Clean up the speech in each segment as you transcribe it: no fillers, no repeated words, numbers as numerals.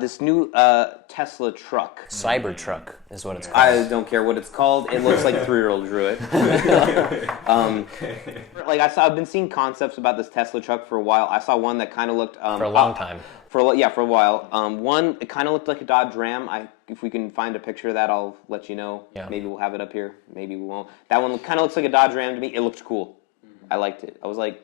This new Tesla truck. Cybertruck is what it's called. I don't care what it's called. It looks like a 3-year-old drew it. I've been seeing concepts about this Tesla truck for a while. I saw one that kind of looked for a long time. For a while. One, it kind of looked like a Dodge Ram. If we can find a picture of that, I'll let you know. Yeah. Maybe we'll have it up here. Maybe we won't. That one kind of looks like a Dodge Ram to me. It looked cool. I liked it. I was like,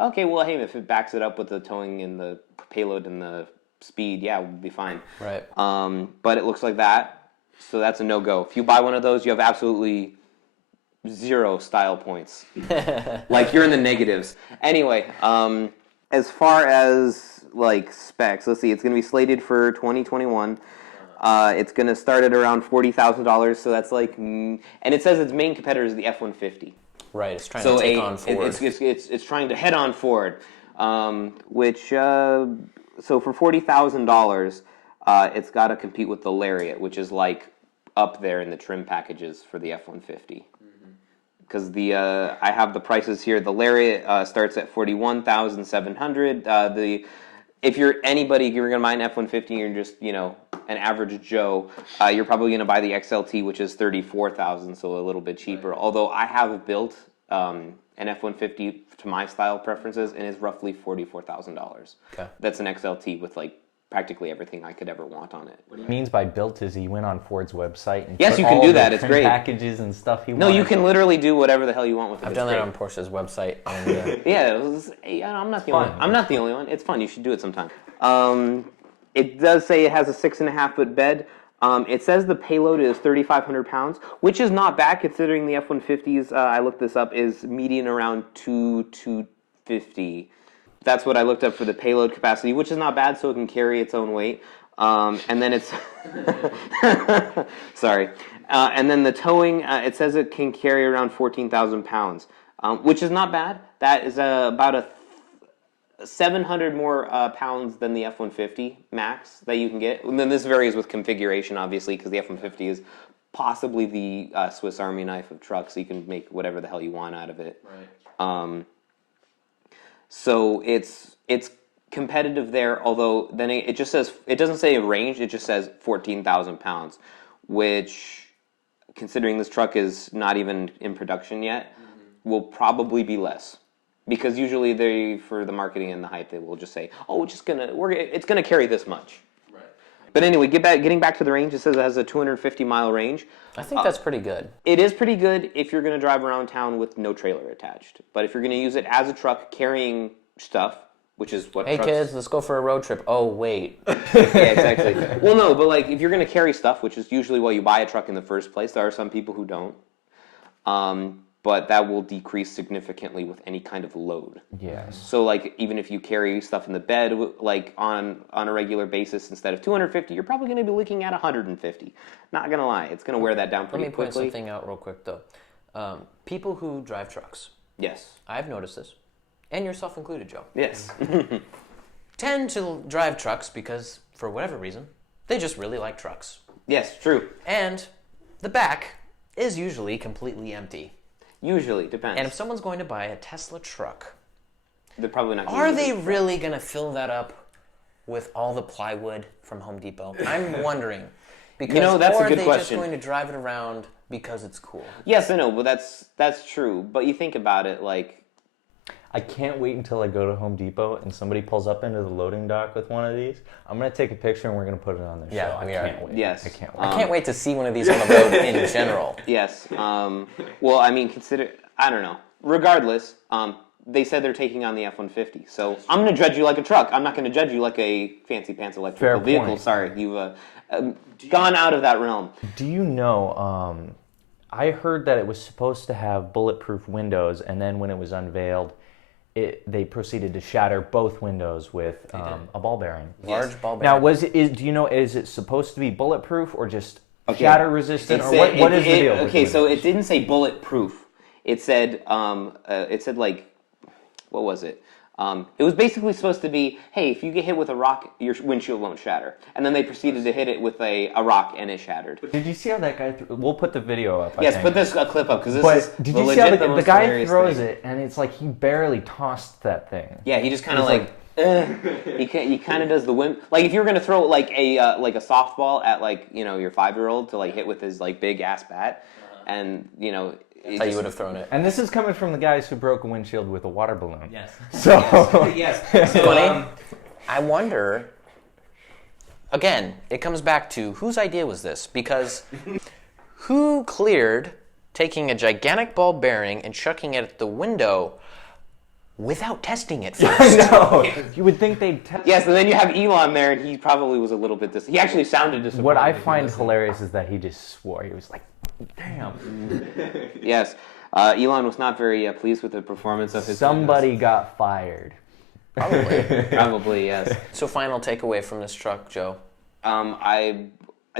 okay, well, hey, if it backs it up with the towing and the payload and the speed, yeah, we'll be fine. Right. But it looks like that, so that's a no-go. If you buy one of those, you have absolutely 0 style points. Like, you're in the negatives. Anyway, as far as, like, specs, let's see, it's going to be slated for 2021. It's going to start at around $40,000, so that's like, and it says its main competitor is the F-150. Right, it's trying to take on Ford. It's trying to head on Ford, which... So for $40,000, it's got to compete with the Lariat, which is like up there in the trim packages for the F-150. Because I have the prices here. The Lariat starts at $41,700. If you're anybody, you're going to buy an F-150, you're just an average Joe. You're probably going to buy the XLT, which is $34,000, so a little bit cheaper. Although I have built an F-150 to my style preferences, and it's roughly $44,000. Okay. That's an XLT with like practically everything I could ever want on it. What he means by built is he went on Ford's website and yes, you can do that. It's great. Packages and stuff. No, you can literally do whatever the hell you want with it. I've done that on Porsche's website. And, yeah, I'm not the only one. I'm not the only one. It's fun. You should do it sometime. It does say it has a 6.5-foot bed. It says the payload is 3,500 pounds, which is not bad considering the F-150s, I looked this up, is median around 250. That's what I looked up for the payload capacity, which is not bad, so it can carry its own weight. And then it's... Sorry. And then the towing, it says it can carry around 14,000 pounds, which is not bad. That is about 700 more pounds than the F-150 max that you can get. And then this varies with configuration, obviously, because the F-150 is possibly the Swiss Army knife of trucks, so you can make whatever the hell you want out of it. Right. So it's competitive there, although then it just says, it doesn't say range, it just says 14,000 pounds, which, considering this truck is not even in production yet, will probably be less. Because usually for the marketing and the hype, they will just say, "Oh, it's gonna carry this much." Right. But anyway, getting back to the range, it says it has a 250-mile range. I think that's pretty good. It is pretty good if you're gonna drive around town with no trailer attached. But if you're gonna use it as a truck carrying stuff, which is what. Hey kids, let's go for a road trip. Oh wait. Yeah, exactly. Well, no, but like if you're gonna carry stuff, which is usually why you buy a truck in the first place, there are some people who don't. But that will decrease significantly with any kind of load. Yes. So, like, even if you carry stuff in the bed, like, on a regular basis, instead of 250, you're probably going to be looking at 150. Not going to lie. It's going to wear that down pretty quickly. Let me point something out real quick, though. People who drive trucks. Yes. I've noticed this. And yourself included, Joe. Yes. Tend to drive trucks because, for whatever reason, they just really like trucks. Yes, true. And the back is usually completely empty. Usually, depends. And if someone's going to buy a Tesla truck, they're probably not. Are they really going to fill that up with all the plywood from Home Depot? I'm wondering. Because, that's a good question. Or are they just going to drive it around because it's cool? Yes, I know, but that's true. But you think about it, like... I can't wait until I go to Home Depot and somebody pulls up into the loading dock with one of these. I'm going to take a picture and we're going to put it on their show. I can't wait. Yes. I can't wait. I can't wait to see one of these on the road in general. Yes. Well, I mean, I don't know. Regardless, they said they're taking on the F-150. So I'm going to judge you like a truck. I'm not going to judge you like a fancy pants electrical vehicle. Sorry, you've gone out of that realm. Do you know, I heard that it was supposed to have bulletproof windows, and then when it was unveiled, they proceeded to shatter both windows with a ball bearing. Large ball bearing. Now, do you know, is it supposed to be bulletproof or just shatter resistant? Or what is the deal? Okay, so it didn't say bulletproof. It said, like, what was it? It was basically supposed to be, hey, if you get hit with a rock, your windshield won't shatter. And then they proceeded to hit it with a rock, and it shattered. Did you see how that guy we'll put the video up, Yes, put this clip up, because this is did you see how the guy throws it, and it's like he barely tossed that thing. Yeah, he just kind of like... He kind of does the whim. Like if you're gonna throw like a softball at like your 5-year-old to like hit with his like big ass bat, and That's how you would have thrown it. And this is coming from the guys who broke a windshield with a water balloon. Yes. So Yes. Funny. I wonder. Again, it comes back to whose idea was this? Because who cleared taking a gigantic ball bearing and chucking it at the window without testing it first? no, you would think they'd test. Yes, and then you have Elon there, and he probably was a little bit he actually sounded disappointed. What I find hilarious is that he just swore. He was like, "Damn." Yes, Elon was not very pleased with the performance of his. Somebody got fired. Probably yes. So final takeaway from this truck, Joe. I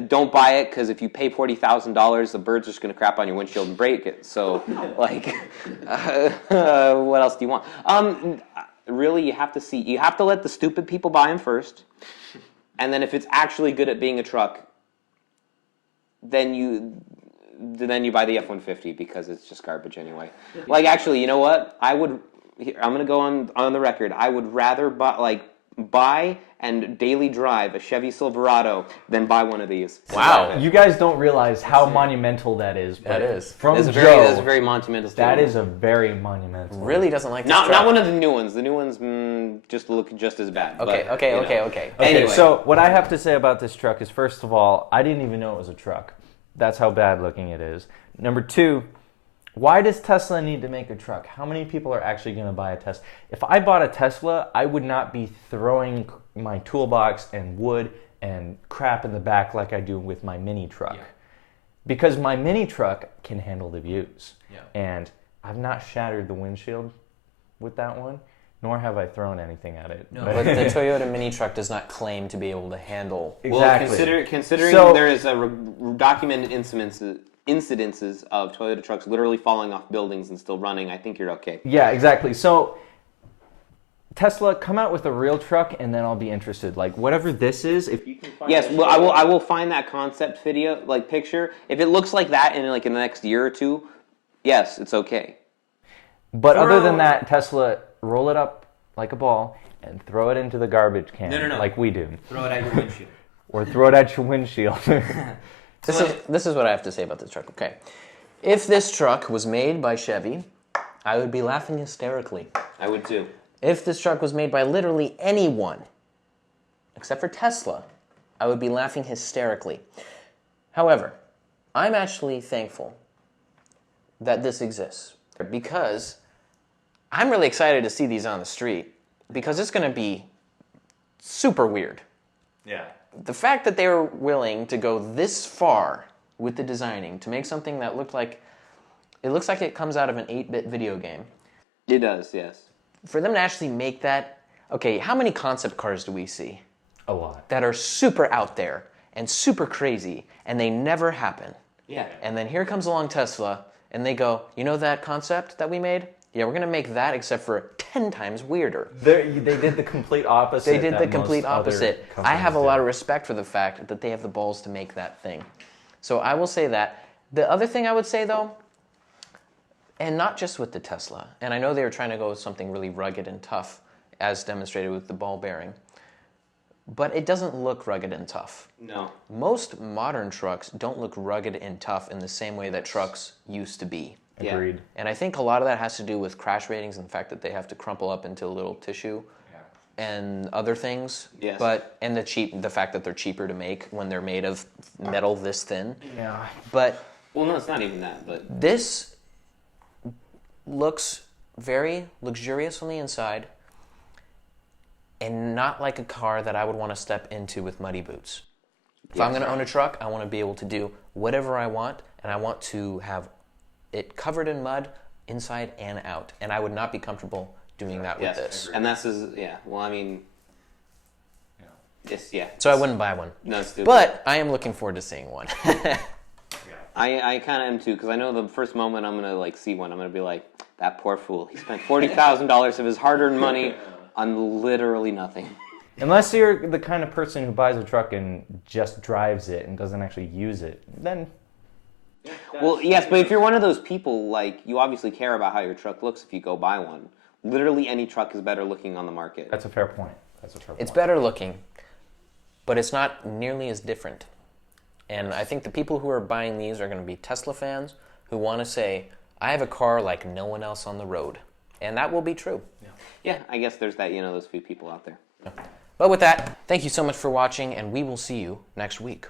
don't buy it because if you pay $40,000, the bird's just gonna crap on your windshield and break it. So, like, what else do you want? Really, you have to let the stupid people buy them first, and then if it's actually good at being a truck, then you buy the F-150 because it's just garbage anyway. Like, actually, you know what? I'm gonna go on the record. I would rather buy and daily drive a Chevy Silverado than buy one of these. Wow. You guys don't realize how monumental that is. That is. From That's Joe. that's a very monumental statement. That is a very monumental. Really doesn't like this Not truck. one of the new ones. The new ones just look just as bad. Okay, but, okay. Okay, Anyway. so what I have to say about this truck is, first of all, I didn't even know it was a truck. That's how bad looking it is. Number two, why does Tesla need to make a truck? How many people are actually going to buy a Tesla? If I bought a Tesla, I would not be throwing my toolbox and wood and crap in the back like I do with my mini truck. Yeah. Because my mini truck can handle the views. Yeah. And I've not shattered the windshield with that one, nor have I thrown anything at it. No. But the Toyota mini truck does not claim to be able to handle. Exactly. Well, considering So- there is documented incidences of Toyota trucks literally falling off buildings and still running, I think you're okay. Yeah, exactly. So Tesla, come out with a real truck, and then I'll be interested. Like whatever this is, if you can find. Yes, well, I will find that concept video, like picture. If it looks like that in the next year or two, yes, it's okay. But other than that, Tesla, roll it up like a ball and throw it into the garbage can, No. like we do, Throw it at your windshield. or throw it at your windshield. This is what I have to say about this truck. Okay, if this truck was made by Chevy, I would be laughing hysterically. I would too. If this truck was made by literally anyone, except for Tesla, I would be laughing hysterically. However, I'm actually thankful that this exists because I'm really excited to see these on the street because it's going to be super weird. Yeah. The fact that they were willing to go this far with the designing to make something that looks like it comes out of an 8-bit video game. It does, yes. For them to actually make that, okay, how many concept cars do we see A lot. that are super out there and super crazy and they never happen? Yeah. And then here comes along Tesla and they go, you know that concept that we made? Yeah, we're going to make that except for 10 times weirder. They did the complete opposite. They did that the complete most other opposite. I companies have a did. lot of respect for the fact that they have the balls to make that thing. So I will say that. The other thing I would say though, and not just with the Tesla, and I know they were trying to go with something really rugged and tough, as demonstrated with the ball bearing, but it doesn't look rugged and tough. No. Most modern trucks don't look rugged and tough in the same way that trucks used to be. Yeah. Agreed. And I think a lot of that has to do with crash ratings and the fact that they have to crumple up into a little tissue and other things. Yes. And the fact that they're cheaper to make when they're made of metal this thin. Yeah. But Well, no, it's not even that, but this looks very luxurious on the inside and not like a car that I would want to step into with muddy boots. If I'm going to own a truck, I want to be able to do whatever I want, and I want to have it covered in mud inside and out. And I would not be comfortable doing that with yes. this. And that's yeah. Well, I mean, yes, yeah. So I wouldn't buy one. No, it's stupid. But I am looking forward to seeing one. I kind of am too, because I know the first moment I'm gonna see one, I'm gonna be like, that poor fool. He spent $40,000 of his hard-earned money on literally nothing. Unless you're the kind of person who buys a truck and just drives it and doesn't actually use it, then Well, yes, but if you're one of those people, you obviously care about how your truck looks if you go buy one. literally any truck is better looking on the market. That's a fair point. It's better looking, but it's not nearly as different. And I think the people who are buying these are going to be Tesla fans who want to say, I have a car like no one else on the road. And that will be true. Yeah, I guess there's that, those few people out there. But with that, thank you so much for watching, and we will see you next week.